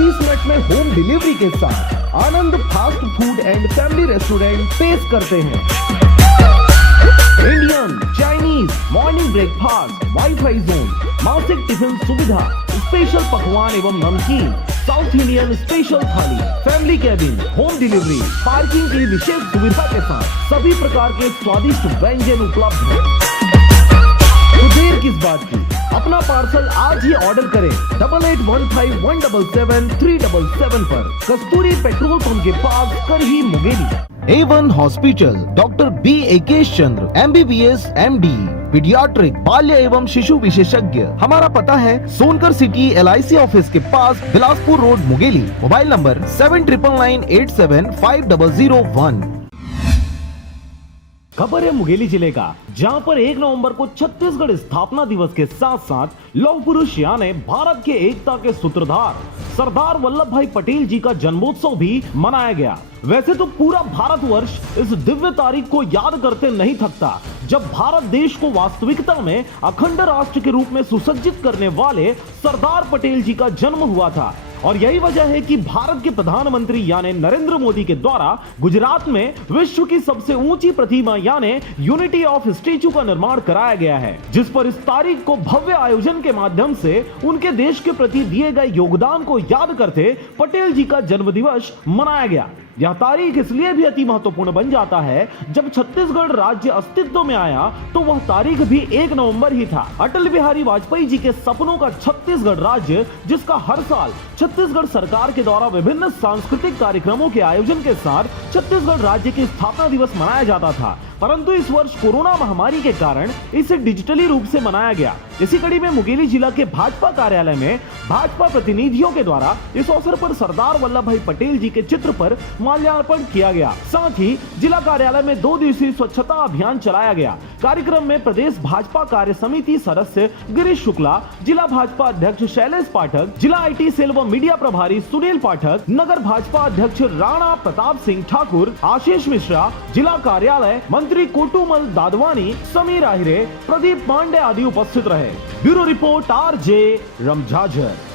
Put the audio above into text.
20 minute में home delivery के साथ Anand fast food and family restaurant पेश करते हैं। Indian, Chinese, morning breakfast, wifi zone, मासिक टिफिन सुविधा, स्पेशल पकवान एवं नमकीन, South Indian special thali, family cabin, home delivery, parking की विशेष सुविधा के साथ सभी प्रकार के स्वादिष्ट व्यंजन उपलब्ध हैं। तो देर किस बात की, अपना पार्सल आज ही ऑर्डर करें 8815177377 पर, कस्तूरी पेट्रोल पंप के पास Karhi Mungeli. A1 hospital, doctor B Ekesh Chandra, MBBS MD, paediatric, बाल्य एवं शिशु विशेषज्ञ। हमारा पता है सोनकर सिटी LIC ऑफिस के पास, Bilaspur road, Mungeli. Mobile number 7999875001। खबर है मुंगेली जिले का, जहां पर 1 नवंबर को छत्तीसगढ़ स्थापना दिवस के साथ साथ लौह पुरुष यानी भारत के एकता के सूत्रधार सरदार वल्लभ भाई पटेल जी का जन्मोत्सव भी मनाया गया। वैसे तो पूरा भारतवर्ष इस दिव्य तारीख को याद करते नहीं थकता, जब भारत देश को वास्तविकता में अखंड राष्ट्र के रूप में सुसज्जित करने वाले सरदार पटेल जी का जन्म हुआ था। और यही वजह है कि भारत के प्रधानमंत्री यानी नरेंद्र मोदी के द्वारा गुजरात में विश्व की सबसे ऊंची प्रतिमा यानी यूनिटी ऑफ स्टैच्यू का निर्माण कराया गया है, जिस पर इस तारीख को भव्य आयोजन के माध्यम से उनके देश के प्रति दिए गए योगदान को याद करते पटेल जी का जन्मदिवस मनाया गया। यह तारीख इसलिए भी अति महत्वपूर्ण बन जाता है, जब छत्तीसगढ़ राज्य अस्तित्व में आया तो वह तारीख भी 1 नवंबर ही था। अटल बिहारी वाजपेयी जी के सपनों का छत्तीसगढ़ राज्य, जिसका हर साल छत्तीसगढ़ सरकार के द्वारा विभिन्न सांस्कृतिक कार्यक्रमों के आयोजन के साथ छत्तीसगढ़ राज्य की स्थापना दिवस मनाया जाता था, परंतु इस वर्ष कोरोना महामारी के कारण इसे डिजिटली रूप से मनाया गया। इसी कड़ी में मुंगेली जिला के भाजपा कार्यालय में भाजपा प्रतिनिधियों के द्वारा इस अवसर पर सरदार वल्लभ भाई पटेल जी के चित्र पर माल्यार्पण किया गया। साथ ही जिला कार्यालय में 2 दिवसीय स्वच्छता अभियान चलाया गया। कार्यक्रम में प्रदेश भाजपा कार्य समिति सदस्य गिरीश शुक्ला, जिला भाजपा अध्यक्ष शैलेश पाठक, जिला IT सेल व मीडिया प्रभारी सुनील पाठक, नगर भाजपा अध्यक्ष राणा प्रताप सिंह ठाकुर, आशीष मिश्रा, जिला कार्यालय मंत्री कोटुमल दादवानी, समीर आहिरे, प्रदीप पांडे आदि उपस्थित रहे। Bureau report RJ रमझाझर।